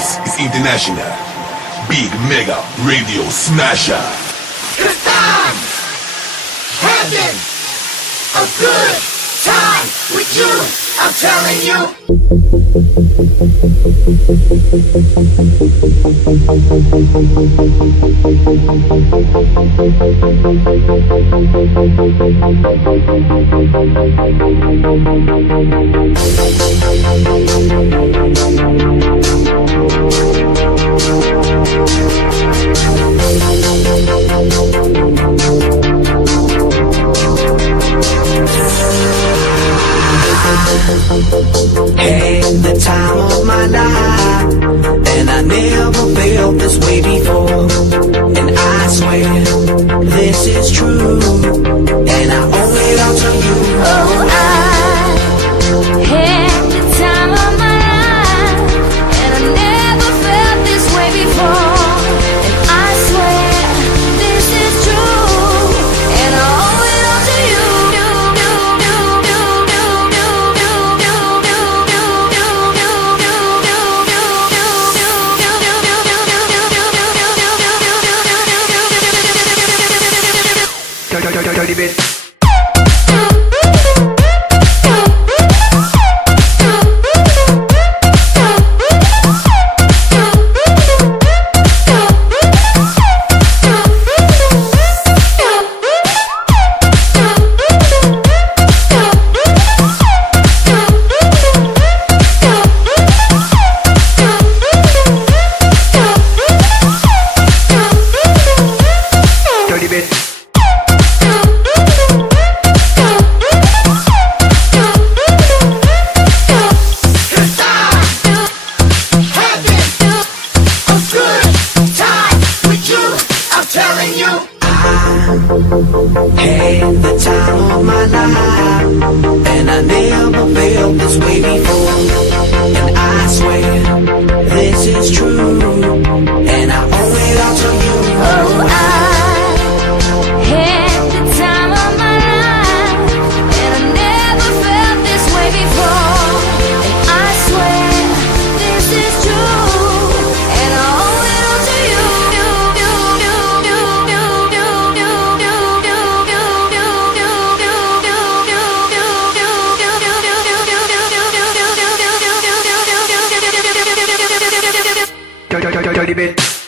This is International Big Mega Radio Smasher. 'Cause I'm having a good time with you, I'm telling you. Had the time of my life, and I never felt this way before. And I swear this is true, and I owe it all to you. Oh, I had the time of my life, and I never felt this way before. And I swear this is true, and I owe it all to you. Dirty bit. Had the time of my life, and I never felt this way before. And I swear this is true, and I owe it all to you. Oh, I had the time of my life, and I never felt this way before. And I swear this is true, and I owe it all to you. Dirty bit.